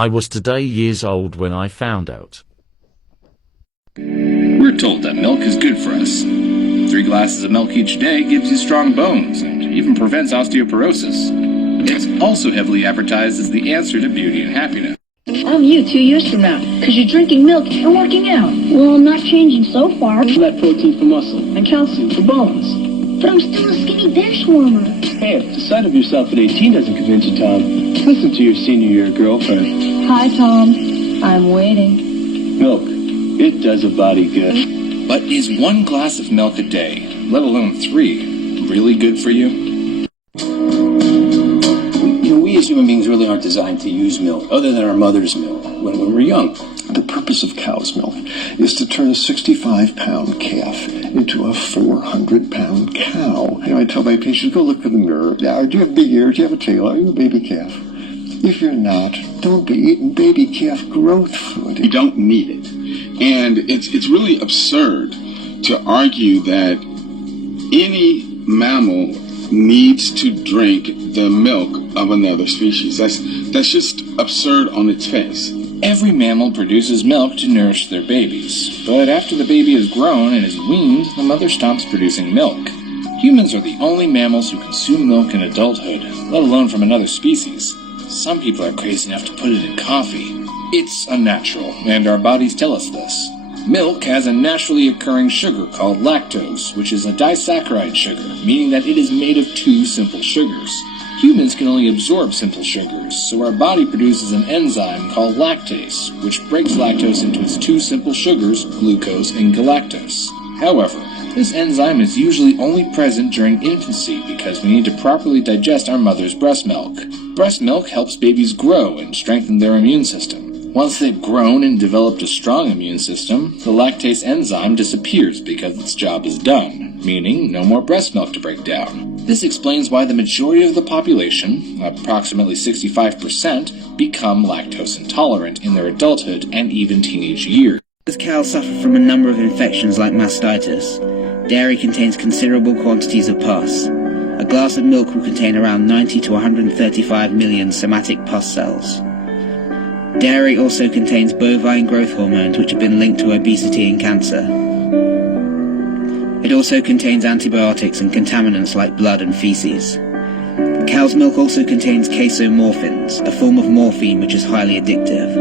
I was today years old when I found out. We're told that milk is good for us. 3 glasses of milk each day gives you strong bones and even prevents osteoporosis. It's also heavily advertised as the answer to beauty and happiness. I'm you 2 years from now, because you're drinking milk and working out. Well, I'm not changing so far. Let protein for muscle and calcium for bones. But I'm still a skinny bench warmer. Hey, if the sight of yourself at 18 doesn't convince you, Tom, listen to your senior year girlfriend. Hi, Tom. I'm waiting. Milk. It does a body good. But is 1 glass of milk a day, let alone 3, really good for you? We as human beings really aren't designed to use milk other than our mother's milk when we're young. The purpose of cow's milk is to turn a 65-pound calf into a 400-pound cow. I tell my patients, go look in the mirror. Now, do you have big ears? Do you have a tail? Are you a baby calf? If you're not, don't be eating baby calf growth food. You don't need it. And it's really absurd to argue that any mammal needs to drink the milk of another species. That's just absurd on its face. Every mammal produces milk to nourish their babies, but after the baby is grown and is weaned, the mother stops producing milk. Humans are the only mammals who consume milk in adulthood, let alone from another species. Some people are crazy enough to put it in coffee. It's unnatural, and our bodies tell us this. Milk has a naturally occurring sugar called lactose, which is a disaccharide sugar, meaning that it is made of 2 simple sugars. Humans can only absorb simple sugars, so our body produces an enzyme called lactase, which breaks lactose into its 2 simple sugars, glucose and galactose. However, this enzyme is usually only present during infancy because we need to properly digest our mother's breast milk. Breast milk helps babies grow and strengthen their immune system. Once they've grown and developed a strong immune system, the lactase enzyme disappears because its job is done, meaning no more breast milk to break down. This explains why the majority of the population, approximately 65%, become lactose intolerant in their adulthood and even teenage years. As cows suffer from a number of infections like mastitis, dairy contains considerable quantities of pus. A glass of milk will contain around 90 to 135 million somatic pus cells. Dairy also contains bovine growth hormones which have been linked to obesity and cancer. It also contains antibiotics and contaminants like blood and feces. Cow's milk also contains casomorphins, a form of morphine which is highly addictive.